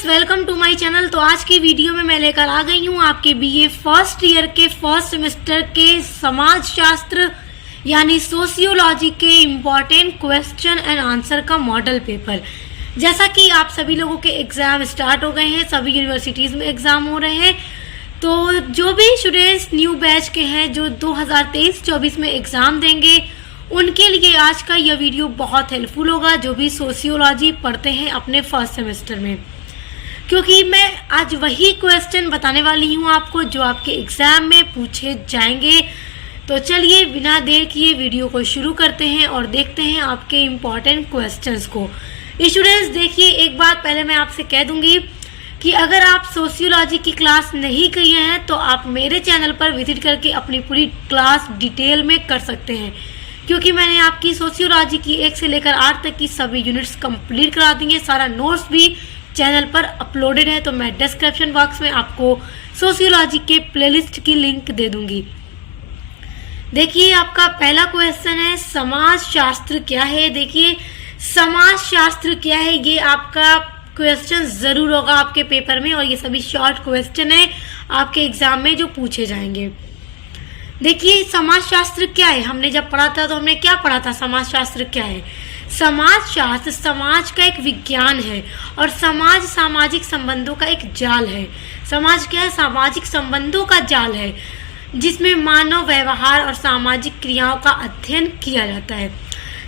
Students, welcome to my channel. तो आज की वीडियो में मैं लेकर आ गई हूँ आपके बीए फर्स्ट ईयर के फर्स्ट सेमेस्टर के समाज शास्त्र यानी सोशियोलॉजी के इम्पॉर्टेंट क्वेश्चन एंड आंसर का मॉडल पेपर। जैसा कि आप सभी लोगों के एग्जाम स्टार्ट हो गए हैं, सभी यूनिवर्सिटीज़ में एग्जाम हो रहे हैं, तो जो भी स्टूडेंट्स न्यू बैच के हैं जो 2023-24 में एग्ज़ाम देंगे उनके लिए आज का यह वीडियो बहुत हेल्पफुल होगा, जो भी सोशियोलॉजी पढ़ते हैं अपने फर्स्ट सेमेस्टर में, क्योंकि मैं आज वही क्वेश्चन बताने वाली हूँ आपको जो आपके एग्ज़ाम में पूछे जाएंगे। तो चलिए बिना देर किए वीडियो को शुरू करते हैं और देखते हैं आपके इम्पॉर्टेंट क्वेश्चंस को। स्टूडेंट्स देखिए, एक बात पहले मैं आपसे कह दूंगी कि अगर आप सोशियोलॉजी की क्लास नहीं किए हैं तो आप मेरे चैनल पर विजिट करके अपनी पूरी क्लास डिटेल में कर सकते हैं, क्योंकि मैंने आपकी सोशियोलॉजी की 1 से लेकर 8 तक की सभी यूनिट्स कंप्लीट करा दी हैं। सारा नोट्स भी चैनल पर अपलोडेड है, तो मैं डिस्क्रिप्शन बॉक्स में आपको सोशियोलॉजी के प्लेलिस्ट की लिंक दे दूंगी। देखिए, आपका पहला क्वेश्चन है समाज शास्त्र क्या है। देखिए, समाज शास्त्र क्या है, ये आपका क्वेश्चन ज़रूर होगा आपके पेपर में, और ये सभी शॉर्ट क्वेश्चन है आपके एग्जाम में जो पूछे जाएंगे। देखिए, समाज शास्त्र क्या है, हमने जब पढ़ा था तो हमने क्या पढ़ा था, समाज शास्त्र क्या है। समाज शास्त्र समाज का एक विज्ञान है और समाज सामाजिक संबंधों का एक जाल है। समाज क्या है, सामाजिक संबंधों का जाल है जिसमें मानव व्यवहार और सामाजिक क्रियाओं का अध्ययन किया जाता है।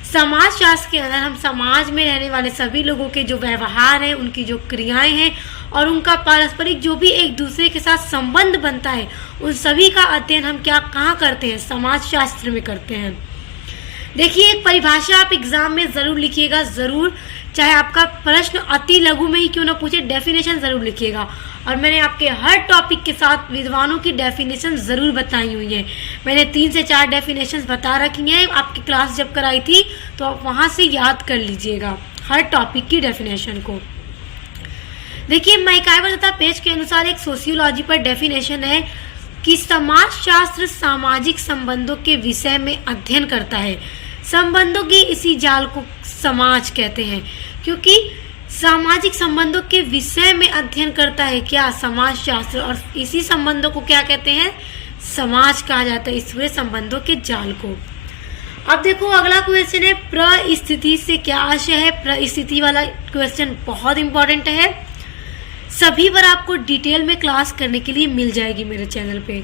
समाज शास्त्र के अंदर हम समाज में रहने वाले सभी लोगों के जो व्यवहार हैं, उनकी जो क्रियाएं हैं और उनका पारस्परिक जो भी एक दूसरे के साथ संबंध बनता है, उन सभी का अध्ययन हम कहाँ करते हैं, समाज शास्त्र में करते हैं। देखिए, एक परिभाषा आप एग्जाम में ज़रूर लिखिएगा, ज़रूर, चाहे आपका प्रश्न अति लघु में ही क्यों ना पूछे, डेफिनेशन ज़रूर लिखिएगा। और मैंने आपके हर टॉपिक के साथ विद्वानों की डेफिनेशन ज़रूर बताई हुई है। मैंने 3 से 4 डेफिनेशन बता रखी हैं, आपकी क्लास जब कराई थी तो आप वहाँ से याद कर लीजिएगा हर टॉपिक की डेफिनेशन को। देखिए, मैकाइवर तथा पेज के अनुसार एक सोशियोलॉजी पर डेफिनेशन है कि समाज शास्त्र सामाजिक संबंधों के विषय में अध्ययन करता है। संबंधों के इसी जाल को समाज कहते हैं, क्योंकि सामाजिक संबंधों के विषय में अध्ययन करता है क्या, समाज शास्त्र, और इसी संबंधों को क्या कहते हैं, समाज कहा जाता है, इस पूरे संबंधों के जाल को। अब देखो, अगला क्वेश्चन है परिस्थिति से क्या आशय है। परिस्थिति वाला क्वेश्चन बहुत इंपॉर्टेंट है, सभी पर आपको डिटेल में क्लास करने के लिए मिल जाएगी मेरे चैनल पे।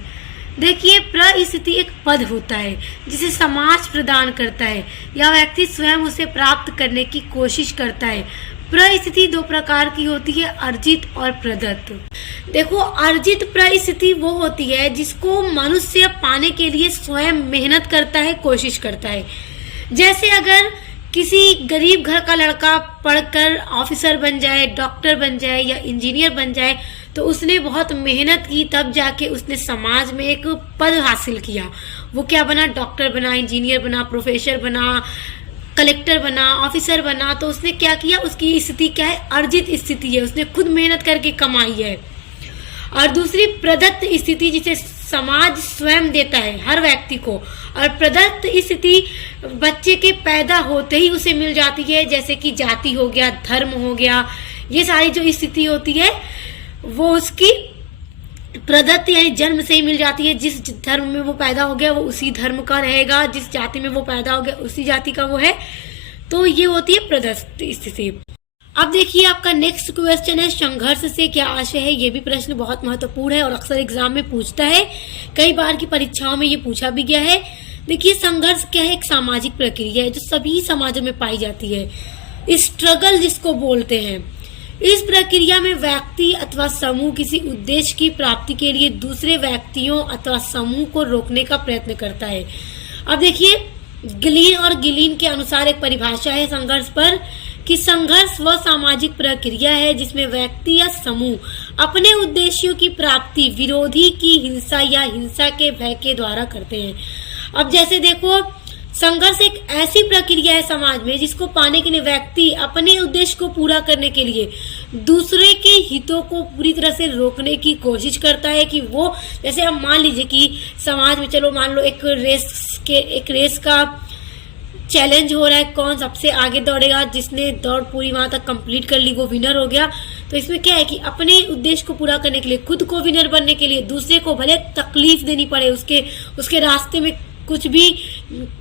देखिए, परिस्थिति एक पद होता है जिसे समाज प्रदान करता है या व्यक्ति स्वयं उसे प्राप्त करने की कोशिश करता है। परिस्थिति 2 प्रकार की होती है, अर्जित और प्रदत्त। देखो, अर्जित परिस्थिति वो होती है जिसको मनुष्य पाने के लिए स्वयं मेहनत करता है, कोशिश करता है। जैसे अगर किसी गरीब घर का लड़का पढ़कर ऑफिसर बन जाए, डॉक्टर बन जाए या इंजीनियर बन जाए, तो उसने बहुत मेहनत की, तब जाके उसने समाज में एक पद हासिल किया। वो क्या बना, डॉक्टर बना, इंजीनियर बना, प्रोफेसर बना, कलेक्टर बना, ऑफिसर बना। तो उसने क्या किया, उसकी स्थिति क्या है, अर्जित स्थिति है, उसने खुद मेहनत करके कमाई है। और दूसरी प्रदत्त स्थिति जिसे समाज स्वयं देता है हर व्यक्ति को, और प्रदत्त स्थिति बच्चे के पैदा होते ही उसे मिल जाती है, जैसे कि जाति हो गया, धर्म हो गया, ये सारी जो स्थिति होती है वो उसकी प्रदत्त यानी जन्म से ही मिल जाती है। जिस धर्म में वो पैदा हो गया वो उसी धर्म का रहेगा, जिस जाति में वो पैदा हो गया उसी जाति का वो है। तो ये होती है प्रदत्त स्थिति। अब देखिए, आपका नेक्स्ट क्वेश्चन है संघर्ष से क्या आशय है। ये भी प्रश्न बहुत महत्वपूर्ण है और अक्सर एग्जाम में पूछता है, कई बार की परीक्षाओं में ये पूछा भी गया है। देखिए, संघर्ष क्या है, एक सामाजिक प्रक्रिया है जो सभी समाजों में पाई जाती है। स्ट्रगल जिसको बोलते हैं, इस प्रक्रिया में व्यक्ति अथवा समूह किसी उद्देश्य की प्राप्ति के लिए दूसरे व्यक्तियों अथवा समूह को रोकने का प्रयत्न करता है। अब देखिए, गिलीन और गिलीन के अनुसार एक परिभाषा है संघर्ष पर कि संघर्ष वह सामाजिक प्रक्रिया है जिसमें व्यक्ति या समूह अपने उद्देश्यों की प्राप्ति विरोधी की हिंसा या हिंसा के भय के द्वारा करते हैं। अब जैसे देखो, संघर्ष एक ऐसी प्रक्रिया है समाज में जिसको पाने के लिए व्यक्ति अपने उद्देश्य को पूरा करने के लिए दूसरे के हितों को पूरी तरह से रोकने की कोशिश करता है। कि वो, जैसे आप मान लीजिए कि समाज में, चलो मान लो एक रेस का चैलेंज हो रहा है, कौन सबसे आगे दौड़ेगा, जिसने दौड़ पूरी वहां तक कंप्लीट कर ली वो विनर हो गया। तो इसमें क्या है कि अपने उद्देश्य को पूरा करने के लिए, खुद को विनर बनने के लिए, दूसरे को भले तकलीफ देनी पड़े, उसके रास्ते में कुछ भी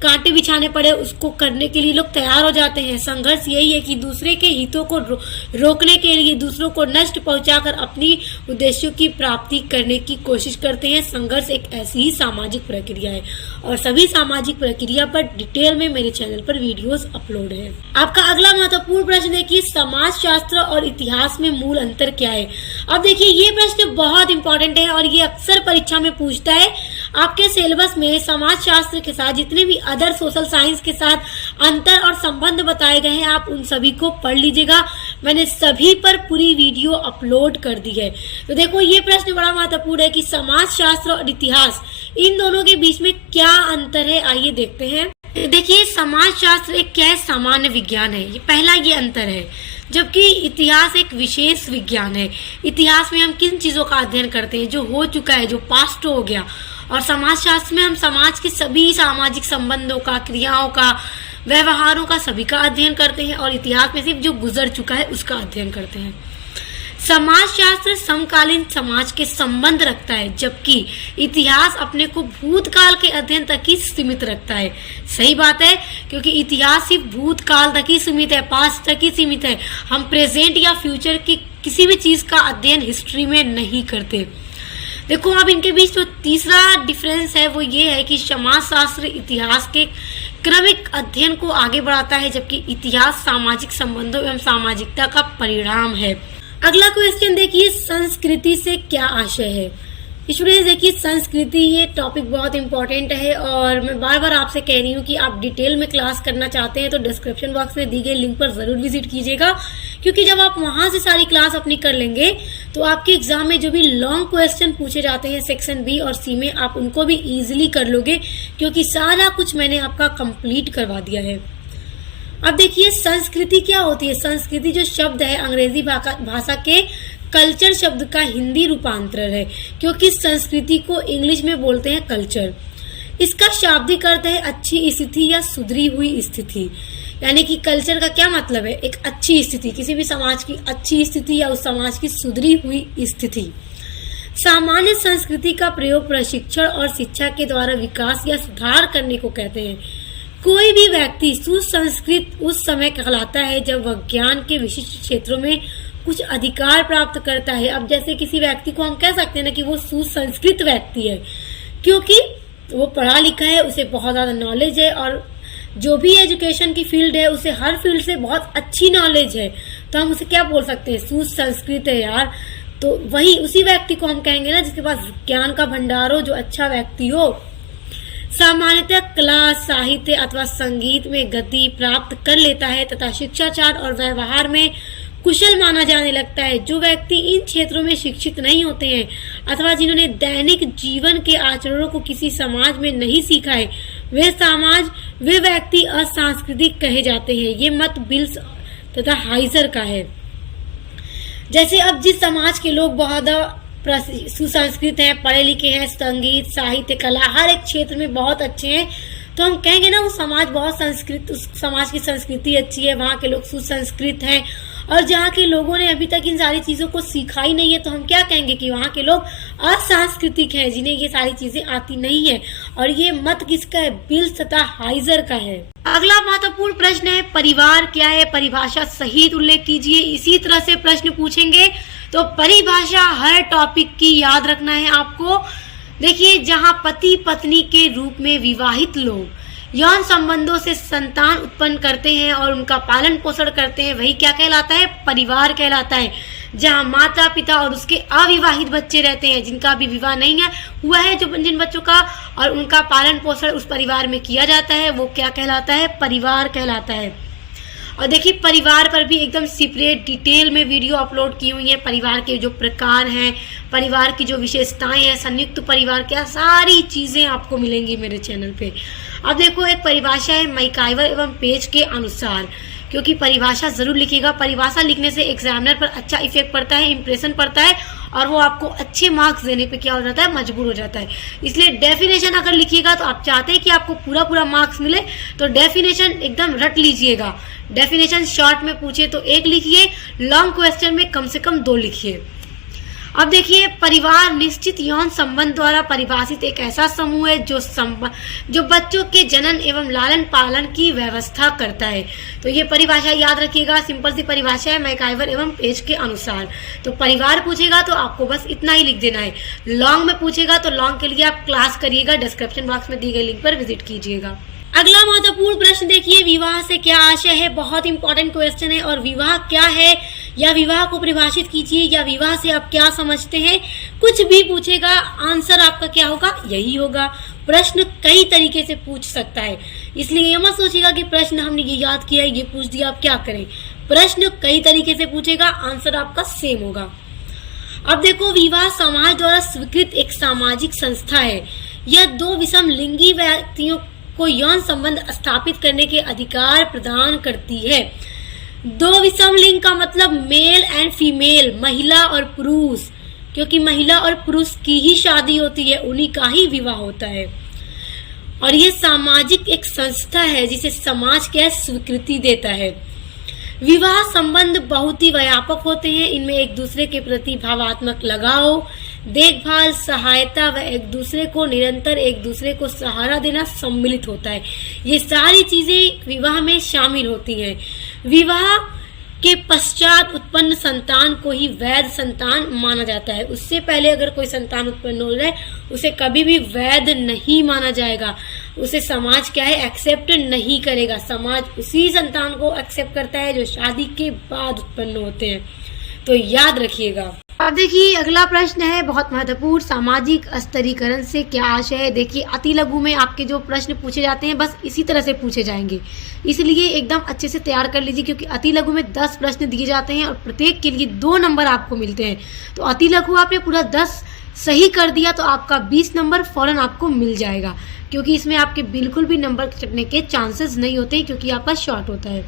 कांटे बिछाने पड़े, उसको करने के लिए लोग तैयार हो जाते हैं। संघर्ष यही है कि दूसरे के हितों को रोकने के लिए दूसरों को नष्ट पहुंचाकर अपनी उद्देश्यों की प्राप्ति करने की कोशिश करते हैं। संघर्ष एक ऐसी ही सामाजिक प्रक्रिया है और सभी सामाजिक प्रक्रिया पर डिटेल में मेरे चैनल पर वीडियोस अपलोड है। आपका अगला महत्वपूर्ण प्रश्न है कि समाजशास्त्र और इतिहास में मूल अंतर क्या है। अब देखिए, ये प्रश्न बहुत इंपॉर्टेंट है और ये अक्सर परीक्षा में पूछता है। आपके सिलेबस में समाजशास्त्र के साथ जितने भी अदर सोशल साइंस के साथ अंतर और संबंध बताए गए हैं, आप उन सभी को पढ़ लीजिएगा। मैंने सभी पर पूरी वीडियो अपलोड कर दी है। तो देखो, ये प्रश्न बड़ा महत्वपूर्ण है कि समाजशास्त्र और इतिहास, इन दोनों के बीच में क्या अंतर है। आइए देखते हैं। देखिए, समाजशास्त्र एक क्या है, सामान्य विज्ञान है, ये पहला ये अंतर है, जबकि इतिहास एक विशेष विज्ञान है। इतिहास में हम किन चीजों का अध्ययन करते हैं, जो हो चुका है, जो पास्ट हो गया, और समाजशास्त्र में हम समाज के सभी सामाजिक संबंधों का, क्रियाओं का, व्यवहारों का, सभी का अध्ययन करते हैं, और इतिहास में सिर्फ जो गुजर चुका है उसका अध्ययन करते हैं। समाजशास्त्र समकालीन समाज के संबंध रखता है, जबकि इतिहास अपने को भूतकाल के अध्ययन तक ही सीमित रखता है। सही बात है, क्योंकि इतिहास सिर्फ भूतकाल तक ही सीमित है, पास्ट तक ही सीमित है। हम प्रेजेंट या फ्यूचर की किसी भी चीज का अध्ययन हिस्ट्री में नहीं करते। देखो, अब इनके बीच जो तीसरा डिफरेंस है वो ये है कि समाजशास्त्र इतिहास के क्रमिक अध्ययन को आगे बढ़ाता है, जबकि इतिहास सामाजिक संबंधों एवं सामाजिकता का परिणाम है। अगला क्वेश्चन देखिए, संस्कृति से क्या आशय है। स्टूडेंट्स देखिए, संस्कृति ये टॉपिक बहुत इंपॉर्टेंट है और मैं बार बार आपसे कह रही हूँ कि आप डिटेल में क्लास करना चाहते हैं तो डिस्क्रिप्शन बॉक्स में दी गई लिंक पर जरूर विजिट कीजिएगा, क्योंकि जब आप वहां से सारी क्लास अपनी कर लेंगे तो आपके एग्जाम में जो भी लॉन्ग क्वेश्चन पूछे जाते हैं सेक्शन बी और सी में, आप उनको भी ईजिली कर लोगे, क्योंकि सारा कुछ मैंने आपका कंप्लीट करवा दिया है। अब देखिए, संस्कृति क्या होती है। संस्कृति जो शब्द है अंग्रेजी भाषा के कल्चर शब्द का हिंदी रूपांतरण है, क्योंकि संस्कृति को इंग्लिश में बोलते हैं कल्चर। इसका शाब्दिक अर्थ है अच्छी स्थिति या सुधरी हुई स्थिति। यानी कि कल्चर का क्या मतलब है, एक अच्छी स्थिति, किसी भी समाज की अच्छी स्थिति या उस समाज की सुधरी हुई स्थिति। सामान्य संस्कृति का प्रयोग प्रशिक्षण और शिक्षा के द्वारा विकास या सुधार करने को कहते हैं। कोई भी व्यक्ति सुसंस्कृत उस समय कहलाता है जब वह ज्ञान के विशिष्ट क्षेत्रों में कुछ अधिकार प्राप्त करता है। अब जैसे किसी व्यक्ति को हम कह सकते हैं ना कि वो सुसंस्कृत व्यक्ति है, क्योंकि वो पढ़ा लिखा है, उसे बहुत ज़्यादा नॉलेज है और जो भी एजुकेशन की फील्ड है उसे हर फील्ड से बहुत अच्छी नॉलेज है, तो हम उसे क्या बोल सकते हैं, सुसंस्कृत है यार। तो वही उसी व्यक्ति को हम कहेंगे ना जिसके पास ज्ञान का भंडार हो, जो अच्छा व्यक्ति हो। सामान्यतः कला, साहित्य अथवा संगीत में गति प्राप्त कर लेता है तथा शिक्षाचार और व्यवहार में कुशल माना जाने लगता है। जो व्यक्ति इन क्षेत्रों में शिक्षित नहीं होते हैं अथवा जिन्होंने दैनिक जीवन के आचरणों को किसी समाज में नहीं सीखा है, वे व्यक्ति असांस्कृतिक कहे जाते हैं। ये मत बिल्स तथा हाइजर का है। जैसे अब जिस समाज के लोग बहुत सुसंस्कृत हैं, पढ़े लिखे हैं, संगीत, साहित्य, कला हर एक क्षेत्र में बहुत अच्छे हैं, तो हम कहेंगे ना वो समाज बहुत संस्कृत, उस समाज की संस्कृति अच्छी है, वहाँ के लोग सुसंस्कृत हैं। और जहाँ के लोगों ने अभी तक इन सारी चीज़ों को सीखा ही नहीं है, तो हम क्या कहेंगे कि वहाँ के लोग असांस्कृतिक हैं, जिन्हें ये सारी चीज़ें आती नहीं है। और ये मत किसका है, बिल्स तथा हाइजर का है। अगला महत्वपूर्ण प्रश्न है, परिवार क्या है, परिभाषा सहित उल्लेख कीजिए। इसी तरह से प्रश्न पूछेंगे, तो परिभाषा हर टॉपिक की याद रखना है आपको। देखिए, जहाँ पति पत्नी के रूप में विवाहित लोग यौन संबंधों से संतान उत्पन्न करते हैं और उनका पालन पोषण करते हैं, वही क्या कहलाता है, परिवार कहलाता है। जहाँ माता पिता और उसके अविवाहित बच्चे रहते हैं, जिनका भी विवाह नहीं है हुआ है, जो जिन बच्चों का, और उनका पालन पोषण उस परिवार में किया जाता है, वो क्या कहलाता है, परिवार कहलाता है। और देखिए, परिवार पर भी एकदम सेपरेट डिटेल में वीडियो अपलोड की हुई है। परिवार के जो प्रकार हैं, परिवार की जो विशेषताएं हैं, संयुक्त परिवार, क्या सारी चीज़ें आपको मिलेंगी मेरे चैनल पे। अब देखो, एक परिभाषा है मैकाइवर एवं पेज के अनुसार, क्योंकि परिभाषा जरूर लिखिएगा। परिभाषा लिखने से एग्जामिनर पर अच्छा इफेक्ट पड़ता है, इंप्रेशन पड़ता है, और वो आपको अच्छे मार्क्स देने पे क्या हो जाता है, मजबूर हो जाता है। इसलिए डेफिनेशन अगर लिखिएगा, तो आप चाहते हैं कि आपको पूरा मार्क्स मिले, तो डेफिनेशन एकदम रट लीजिएगा। डेफिनेशन शॉर्ट में पूछे तो 1 लिखिए, लॉन्ग क्वेश्चन में कम से कम 2 लिखिए। अब देखिए, परिवार निश्चित यौन संबंध द्वारा परिभाषित एक ऐसा समूह है जो बच्चों के जनन एवं लालन पालन की व्यवस्था करता है। तो ये परिभाषा याद रखिएगा, सिंपल सी परिभाषा है मैकाइवर एवं पेज के अनुसार। तो परिवार पूछेगा तो आपको बस इतना ही लिख देना है। लॉन्ग में पूछेगा तो लॉन्ग के लिए आप क्लास करिएगा, डिस्क्रिप्शन बॉक्स में दी गई लिंक पर विजिट कीजिएगा। अगला महत्वपूर्ण प्रश्न देखिए, विवाह से क्या आशय है। बहुत इंपॉर्टेंट क्वेश्चन है। और विवाह क्या है या विवाह को परिभाषित कीजिए या विवाह से आप क्या समझते हैं, कुछ भी पूछेगा, आंसर आपका क्या होगा, यही होगा। प्रश्न कई तरीके से पूछ सकता है, इसलिए ये मत सोचिएगा कि प्रश्न हमने ये याद किया है, ये पूछ दिया, आप क्या करें। प्रश्न कई तरीके से पूछेगा, आंसर आपका सेम होगा। अब देखो, विवाह समाज द्वारा स्वीकृत एक सामाजिक संस्था है। यह 2 विषम लिंगी व्यक्तियों को यौन संबंध स्थापित करने के अधिकार प्रदान करती है। 2 विषम लिंग का मतलब मेल एंड फीमेल, महिला और पुरुष, क्योंकि महिला और पुरुष की ही शादी होती है, उन्हीं का ही विवाह होता है। और ये सामाजिक एक संस्था है जिसे समाज क्या स्वीकृति देता है। विवाह संबंध बहुत ही व्यापक होते हैं। इनमें एक दूसरे के प्रति भावात्मक लगाव, देखभाल, सहायता व एक दूसरे को निरंतर एक दूसरे को सहारा देना सम्मिलित होता है। ये सारी चीजें विवाह में शामिल होती हैं। विवाह के पश्चात उत्पन्न संतान को ही वैध संतान माना जाता है। उससे पहले अगर कोई संतान उत्पन्न हो जाए उसे कभी भी वैध नहीं माना जाएगा। उसे समाज क्या है, एक्सेप्ट नहीं करेगा। समाज उसी संतान को एक्सेप्ट करता है जो शादी के बाद उत्पन्न होते हैं। तो याद रखिएगा। अब देखिए, अगला प्रश्न है बहुत महत्वपूर्ण, सामाजिक स्तरीकरण से क्या आशय है। देखिए, अति लघु में आपके जो प्रश्न पूछे जाते हैं बस इसी तरह से पूछे जाएंगे, इसलिए एकदम अच्छे से तैयार कर लीजिए, क्योंकि अति लघु में 10 प्रश्न दिए जाते हैं और प्रत्येक के लिए 2 नंबर आपको मिलते हैं। तो अति लघु आपने पूरा 10 सही कर दिया तो आपका 20 नंबर फौरन आपको मिल जाएगा, क्योंकि इसमें आपके बिल्कुल भी नंबर कटने के चांसेस नहीं होते, क्योंकि आपका शॉर्ट होता है।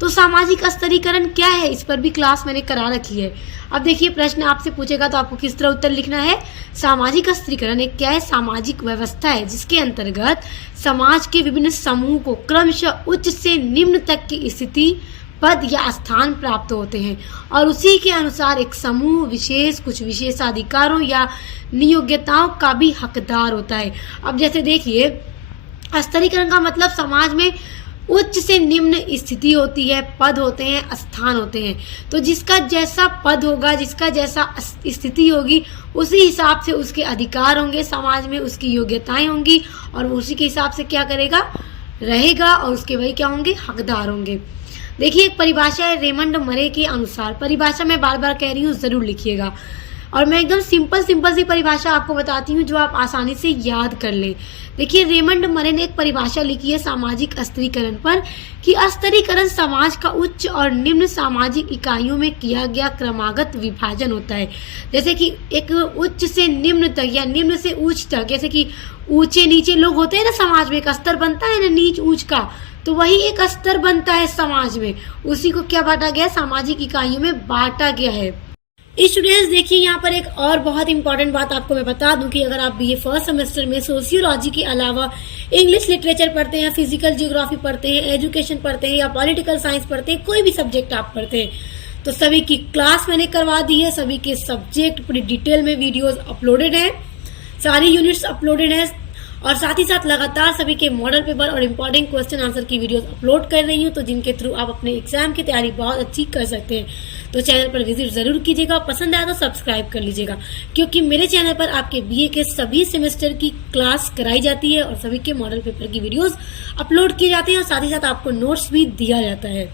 तो सामाजिक स्तरीकरण क्या है, इस पर भी क्लास मैंने करा रखी है। अब देखिए, प्रश्न आपसे पूछेगा तो आपको किस तरह उत्तर लिखना है। सामाजिक स्तरीकरण एक क्या है, सामाजिक व्यवस्था है जिसके अंतर्गत समाज के विभिन्न समूह को क्रमशः उच्च से निम्न तक की स्थिति, पद या स्थान प्राप्त होते हैं और उसी के अनुसार एक समूह विशेष कुछ विशेषाधिकारों या नियोग्यताओं का भी हकदार होता है। अब जैसे देखिए, स्तरीकरण का मतलब समाज में उच्च से निम्न स्थिति होती है, पद होते हैं, स्थान होते हैं। तो जिसका जैसा पद होगा, जिसका जैसा स्थिति होगी, उसी हिसाब से उसके अधिकार होंगे समाज में, उसकी योग्यताएं होंगी और उसी के हिसाब से क्या करेगा, रहेगा और उसके वही क्या होंगे, हकदार होंगे। देखिए, एक परिभाषा है रेमंड मरे के अनुसार। परिभाषा मैं बार बार कह रही हूँ, जरूर लिखिएगा। और मैं एकदम सिंपल सी परिभाषा आपको बताती हूँ जो आप आसानी से याद कर लें। देखिए, रेमंड मरे ने एक परिभाषा लिखी है सामाजिक स्तरीकरण पर कि स्तरीकरण समाज का उच्च और निम्न सामाजिक इकाइयों में किया गया क्रमागत विभाजन होता है। जैसे कि एक उच्च से निम्न तक या निम्न से उच्च तक, जैसे कि ऊंचे नीचे लोग होते हैं ना समाज में, एक स्तर बनता है ना नीच ऊंच का, तो वही एक स्तर बनता है समाज में, उसी को क्या बांटा गया, सामाजिक इकाइयों में बांटा गया है। स्टूडेंट्स देखिए, यहाँ पर एक और बहुत इंपॉर्टेंट बात आपको मैं बता दूं कि अगर आप बीए फर्स्ट सेमेस्टर में सोशियोलॉजी के अलावा इंग्लिश लिटरेचर पढ़ते हैं, फिजिकल जियोग्राफी पढ़ते हैं, एजुकेशन पढ़ते हैं या पॉलिटिकल साइंस पढ़ते हैं, कोई भी सब्जेक्ट आप पढ़ते हैं, तो सभी की क्लास मैंने करवा दी है। सभी के सब्जेक्ट पूरी डिटेल में वीडियोज अपलोडेड है, सारी यूनिट्स अपलोडेड है और साथ ही साथ लगातार सभी के मॉडल पेपर और इम्पोर्टेंट क्वेश्चन आंसर की वीडियोस अपलोड कर रही हूँ, तो जिनके थ्रू आप अपने एग्जाम की तैयारी बहुत अच्छी कर सकते हैं। तो चैनल पर विजिट जरूर कीजिएगा, पसंद आया तो सब्सक्राइब कर लीजिएगा, क्योंकि मेरे चैनल पर आपके बीए के सभी सेमेस्टर की क्लास कराई जाती है और सभी के मॉडल पेपर की वीडियोस अपलोड किए जाते हैं और साथ ही साथ आपको नोट्स भी दिया जाता है।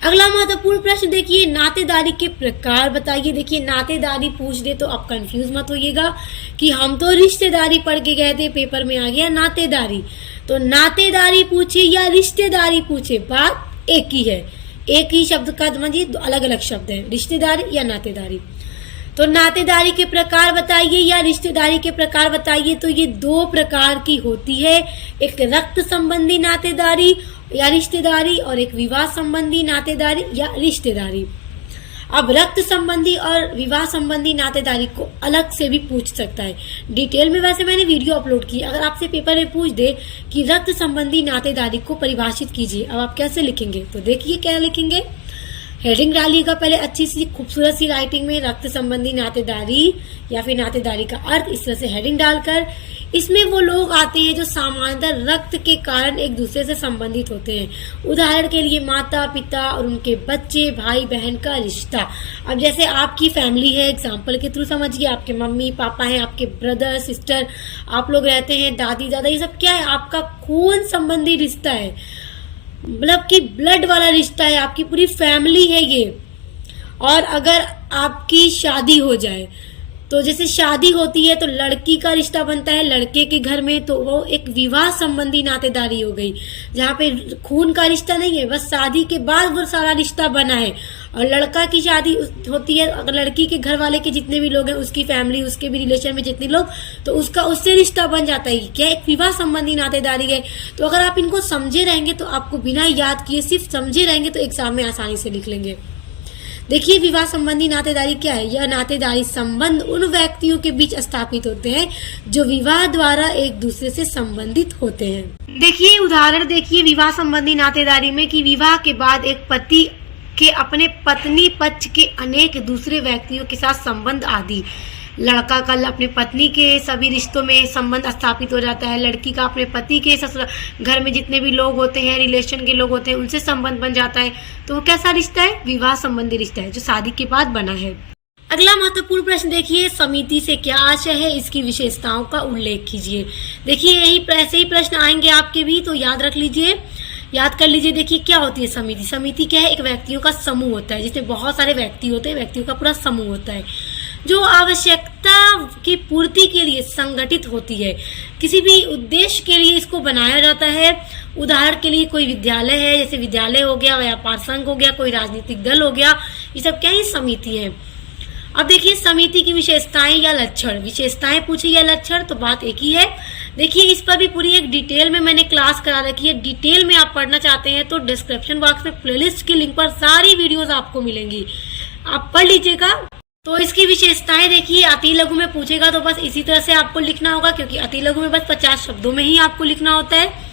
अगला महत्वपूर्ण प्रश्न देखिए, नातेदारी के प्रकार बताइए। देखिए, नातेदारी पूछ दे तो आप कंफ्यूज मत होइएगा कि हम तो रिश्तेदारी पढ़ के गए थे, पेपर में आ गया नातेदारी। तो नातेदारी पूछे या रिश्तेदारी पूछे, बात एक ही है, एक ही शब्द का समझिए, दो अलग अलग शब्द है, रिश्तेदारी या नातेदारी। तो नातेदारी के प्रकार बताइए या रिश्तेदारी के प्रकार बताइए, तो ये 2 प्रकार की होती है, एक रक्त संबंधी नातेदारी या रिश्तेदारी और एक विवाह संबंधी नातेदारी या रिश्तेदारी। अब रक्त संबंधी और विवाह संबंधी नातेदारी को अलग से भी पूछ सकता है। डिटेल में वैसे मैंने वीडियो अपलोड की। अगर आपसे पेपर में पूछ दे कि रक्त संबंधी नातेदारी को परिभाषित कीजिए, अब आप कैसे लिखेंगे, तो देखिए क्या लिखेंगे। हेडिंग डालिएगा पहले अच्छी सी खूबसूरत सी राइटिंग में, रक्त संबंधी नातेदारी या फिर नातेदारी का अर्थ, इस तरह से हेडिंग डालकर इसमें वो लोग आते हैं जो सामान्यतः रक्त के कारण एक दूसरे से संबंधित होते हैं। उदाहरण के लिए माता पिता और उनके बच्चे, भाई बहन का रिश्ता। अब जैसे आपकी फैमिली है, एग्जाम्पल के थ्रू समझिए, आपके मम्मी पापा हैं, आपके ब्रदर सिस्टर, आप लोग रहते हैं, दादी दादा, ये सब क्या है, आपका खून संबंधी रिश्ता है, मतलब कि ब्लड वाला रिश्ता है, आपकी पूरी फैमिली है ये। और अगर आपकी शादी हो जाए तो जैसे शादी होती है तो लड़की का रिश्ता बनता है लड़के के घर में, तो वो एक विवाह संबंधी नातेदारी हो गई, जहाँ पे खून का रिश्ता नहीं है, बस शादी के बाद वो सारा रिश्ता बना है। और लड़का की शादी होती है, अगर लड़की के घर वाले के जितने भी लोग हैं, उसकी फैमिली, उसके भी रिलेशन में जितने लोग, तो उसका उससे रिश्ता बन जाता है, क्या एक विवाह संबंधी नातेदारी है। तो अगर आप इनको समझे रहेंगे तो आपको बिना याद किए सिर्फ समझे रहेंगे तो एग्जाम में आसानी से लिख लेंगे। देखिए विवाह संबंधी नातेदारी क्या है। यह नातेदारी संबंध उन व्यक्तियों के बीच स्थापित होते हैं जो विवाह द्वारा एक दूसरे से संबंधित होते हैं। देखिए उदाहरण देखिए विवाह संबंधी नातेदारी में कि विवाह के बाद एक पति के अपने पत्नी पक्ष के अनेक दूसरे व्यक्तियों के साथ संबंध आदि। लड़का का अपने पत्नी के सभी रिश्तों में संबंध स्थापित हो जाता है, लड़की का अपने पति के घर में जितने भी लोग होते हैं, रिलेशन के लोग होते हैं, उनसे संबंध बन जाता है। तो वो कैसा रिश्ता है, विवाह संबंधी रिश्ता है जो शादी के बाद बना है। अगला महत्वपूर्ण प्रश्न देखिए, समिति से क्या आशय है, इसकी विशेषताओं का उल्लेख कीजिए। देखिए यही ऐसे ही प्रश्न आएंगे आपके भी, तो याद रख लीजिए, याद कर लीजिए। देखिए क्या होती है समिति। समिति क्या है, एक व्यक्तियों का समूह होता है जिसमें बहुत सारे व्यक्ति होते हैं, व्यक्तियों का पूरा समूह होता है जो आवश्यकता की पूर्ति के लिए संगठित होती है। किसी भी उद्देश्य के लिए इसको बनाया जाता है। उदाहरण के लिए कोई विद्यालय है, जैसे विद्यालय हो गया, व्यापार संघ हो गया, कोई राजनीतिक दल हो गया, ये सब क्या ही समिति है। अब देखिए समिति की विशेषताएं या लक्षण, विशेषताएं पूछी या लक्षण, तो बात एक ही है। देखिए इस पर भी पूरी एक डिटेल में मैंने क्लास करा रखी है। डिटेल में आप पढ़ना चाहते हैं तो डिस्क्रिप्शन बॉक्स में प्लेलिस्ट के लिंक पर सारी वीडियोस आपको मिलेंगी, आप पढ़ लीजिएगा। तो इसकी विशेषताएं देखिए, अति लघु में पूछेगा तो बस इसी तरह से आपको लिखना होगा, क्योंकि अति लघु में बस 50 शब्दों में ही आपको लिखना होता है।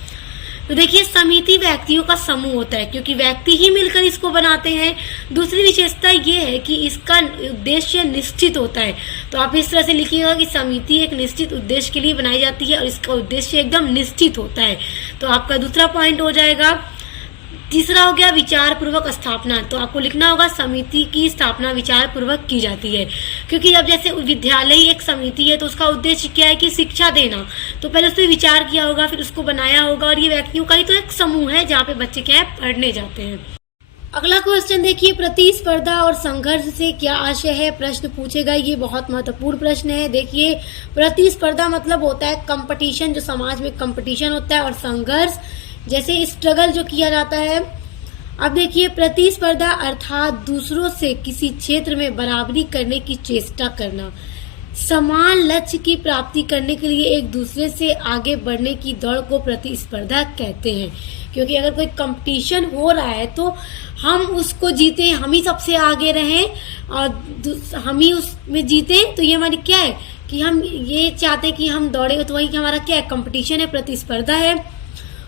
तो देखिए समिति व्यक्तियों का समूह होता है क्योंकि व्यक्ति ही मिलकर इसको बनाते हैं। दूसरी विशेषता ये है कि इसका उद्देश्य निश्चित होता है। तो आप इस तरह से लिखिएगा कि समिति एक निश्चित उद्देश्य के लिए बनाई जाती है और इसका उद्देश्य एकदम निश्चित होता है। तो आपका दूसरा पॉइंट हो जाएगा। तीसरा हो गया विचार पूर्वक स्थापना। तो आपको लिखना होगा समिति की स्थापना विचार पूर्वक की जाती है, क्योंकि जब जैसे विद्यालय ही एक समिति है तो उसका उद्देश्य क्या है कि शिक्षा देना। तो पहले उस पर विचार किया होगा, फिर उसको बनाया होगा, और ये व्यक्तियों का ही तो एक समूह है जहाँ पे बच्चे क्या है पढ़ने जाते हैं। अगला क्वेश्चन देखिए, प्रतिस्पर्धा और संघर्ष से क्या आशय है, प्रश्न पूछेगा। ये बहुत महत्वपूर्ण प्रश्न है। देखिए प्रतिस्पर्धा मतलब होता है कंपटीशन, जो समाज में कंपटीशन होता है, और संघर्ष जैसे स्ट्रगल जो किया जाता है। अब देखिए प्रतिस्पर्धा अर्थात दूसरों से किसी क्षेत्र में बराबरी करने की चेष्टा करना, समान लक्ष्य की प्राप्ति करने के लिए एक दूसरे से आगे बढ़ने की दौड़ को प्रतिस्पर्धा कहते हैं। क्योंकि अगर कोई कंपटीशन हो रहा है तो हम उसको जीते, हम ही सबसे आगे रहें और हम ही उसमें जीते, तो ये हमारी क्या है कि हम ये चाहते कि हम दौड़े, तो वही हमारा क्या है, कंपटीशन है, प्रतिस्पर्धा है।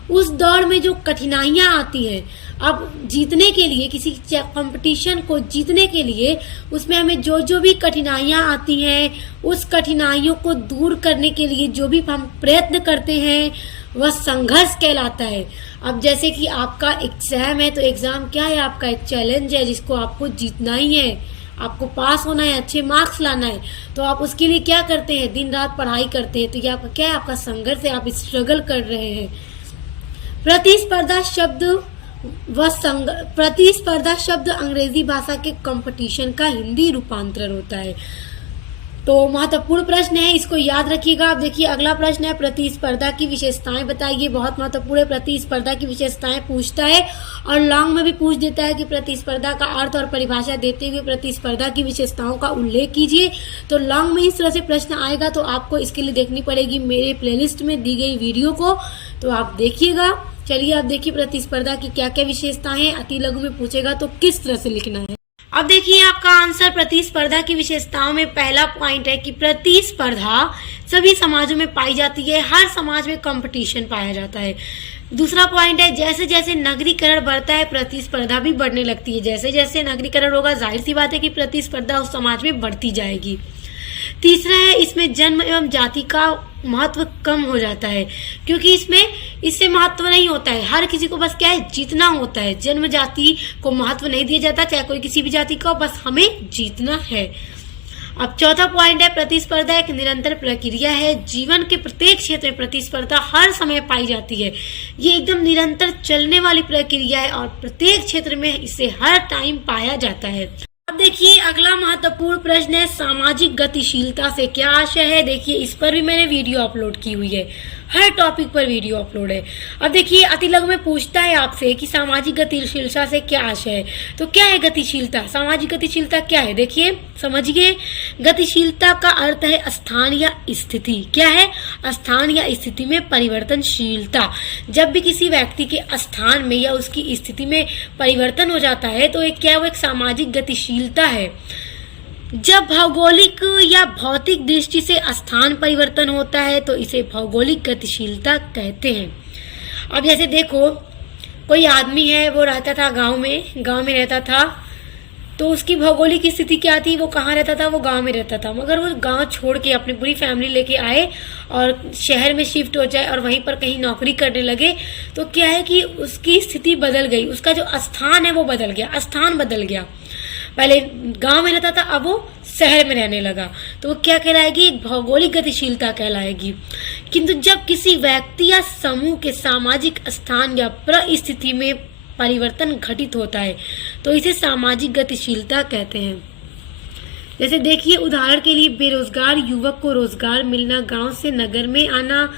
उस दौड़ में जो कठिनाइयां आती हैं, अब जीतने के लिए, किसी कंपटीशन को जीतने के लिए उसमें हमें जो जो भी कठिनाइयां आती हैं, उस कठिनाइयों को दूर करने के लिए जो भी हम प्रयत्न करते हैं वह संघर्ष कहलाता है। अब जैसे कि आपका एग्जाम है, तो एग्जाम क्या है, आपका एक चैलेंज है जिसको आपको जीतना ही है, आपको पास होना है, अच्छे मार्क्स लाना है। तो आप उसके लिए क्या करते हैं, दिन रात पढ़ाई करते हैं। तो ये आपका क्या है, आपका संघर्ष है, आप स्ट्रगल कर रहे हैं। प्रतिस्पर्धा शब्द अंग्रेजी भाषा के कंपटीशन का हिंदी रूपांतरण होता है। तो महत्वपूर्ण प्रश्न है, इसको याद रखिएगा। अब देखिए अगला प्रश्न है, प्रतिस्पर्धा की विशेषताएं बताइए। बहुत महत्वपूर्ण है, प्रतिस्पर्धा की विशेषताएं पूछता है और लॉन्ग में भी पूछ देता है कि प्रतिस्पर्धा का अर्थ और परिभाषा देते हुए प्रतिस्पर्धा की विशेषताओं का उल्लेख कीजिए। तो लॉन्ग में इस तरह से प्रश्न आएगा, तो आपको इसके लिए देखनी पड़ेगी मेरे प्लेलिस्ट में दी गई वीडियो को, तो आप देखिएगा। चलिए आप देखिए प्रतिस्पर्धा की क्या क्या विशेषताएं हैं। अति लघु में पूछेगा तो किस तरह से लिखना है। अब देखिए आपका आंसर प्रतिस्पर्धा की विशेषताओं में पहला पॉइंट है कि प्रतिस्पर्धा सभी समाजों में पाई जाती है, हर समाज में कंपटीशन पाया जाता है। दूसरा पॉइंट है जैसे जैसे नगरीकरण बढ़ता है प्रतिस्पर्धा भी बढ़ने लगती है, जैसे जैसे नगरीकरण होगा जाहिर सी बात है कि प्रतिस्पर्धा उस समाज में बढ़ती जाएगी। तीसरा है इसमें जन्म एवं जाति का महत्व कम हो जाता है, क्योंकि इससे महत्व नहीं होता है, हर किसी को बस क्या है जीतना होता है, जन्म जाति को महत्व नहीं दिया जाता, चाहे कोई किसी भी जाति का हो, बस हमें जीतना है। अब चौथा पॉइंट है प्रतिस्पर्धा एक निरंतर प्रक्रिया है, जीवन के प्रत्येक क्षेत्र में प्रतिस्पर्धा हर समय पाई जाती है, ये एकदम निरंतर चलने वाली प्रक्रिया है और प्रत्येक क्षेत्र में इसे हर टाइम पाया जाता है। अब देखिए अगला महत्वपूर्ण प्रश्न है सामाजिक गतिशीलता से क्या आशय है। देखिए इस पर भी मैंने वीडियो अपलोड की हुई है, हर टॉपिक पर वीडियो अपलोड है। अब देखिए अति लघु में पूछता है आपसे कि सामाजिक गतिशीलता से क्या आशय है, तो क्या है गतिशीलता, सामाजिक गतिशीलता क्या है। देखिए समझिए, गतिशीलता का अर्थ है स्थान या स्थिति। क्या है, स्थान या स्थिति में परिवर्तनशीलता। जब भी किसी व्यक्ति के स्थान में या उसकी स्थिति में परिवर्तन हो जाता है तो एक क्या है, वो एक सामाजिक गतिशीलता है। जब भौगोलिक या भौतिक दृष्टि से स्थान परिवर्तन होता है तो इसे भौगोलिक गतिशीलता कहते हैं। अब जैसे देखो कोई आदमी है, वो रहता था गांव में रहता था, तो उसकी भौगोलिक स्थिति क्या थी, वो कहाँ रहता था, वो गांव में रहता था। मगर वो गांव छोड़ के अपनी पूरी फैमिली लेके आए और शहर में शिफ्ट हो जाए और वहीं पर कहीं नौकरी करने लगे, तो क्या है कि उसकी स्थिति बदल गई, उसका जो स्थान है वो बदल गया, स्थान बदल गया। पहले गांव में रहता था, अब वो शहर में रहने लगा, तो वो क्या कहलाएगी, भौगोलिक गतिशीलता कहलाएगी। किंतु जब किसी व्यक्ति या समूह के सामाजिक स्थान या परिस्थिति में परिवर्तन घटित होता है तो इसे सामाजिक गतिशीलता कहते हैं। जैसे देखिए उदाहरण के लिए बेरोजगार युवक को रोजगार मिलना, गांव से नगर में आना,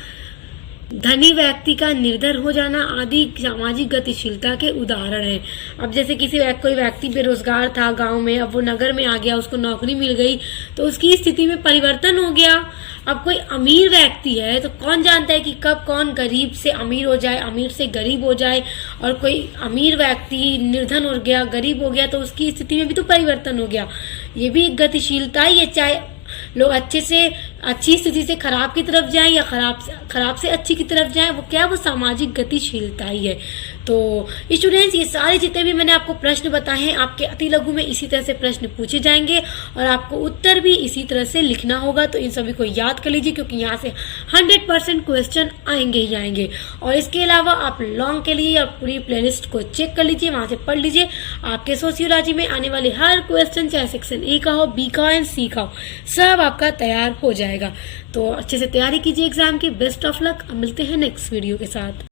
धनी व्यक्ति का निर्धन हो जाना आदि सामाजिक गतिशीलता के उदाहरण हैं। अब जैसे कोई व्यक्ति बेरोजगार था गांव में, अब वो नगर में आ गया, उसको नौकरी मिल गई तो उसकी स्थिति में परिवर्तन हो गया। अब कोई अमीर व्यक्ति है तो कौन जानता है कि कब कौन गरीब से अमीर हो जाए, अमीर से गरीब हो जाए, और कोई अमीर व्यक्ति निर्धन हो गया, गरीब हो गया, तो उसकी स्थिति में भी तो परिवर्तन हो गया। ये भी एक गतिशीलता ही है, चाहे लोग अच्छी स्थिति से खराब की तरफ जाएं या खराब से अच्छी की तरफ जाएं, वो क्या, वो सामाजिक गतिशीलता ही है। तो स्टूडेंट्स, ये सारे जितने भी मैंने आपको प्रश्न बताए हैं आपके अति लघु में इसी तरह से प्रश्न पूछे जाएंगे और आपको उत्तर भी इसी तरह से लिखना होगा। तो इन सभी को याद कर लीजिए क्योंकि यहाँ से 100% क्वेश्चन आएंगे ही आएंगे। और इसके अलावा आप लॉन्ग के लिए या पूरी प्लेलिस्ट को चेक कर लीजिए, वहाँ से पढ़ लीजिए। आपके सोशियोलॉजी में आने वाले हर क्वेश्चन, चाहे सेक्शन ए का हो, बी का हो, सी का हो, सब आपका तैयार हो जाएगा। तो अच्छे से तैयारी कीजिए एग्जाम की। Best of luck. मिलते हैं नेक्स्ट वीडियो के साथ।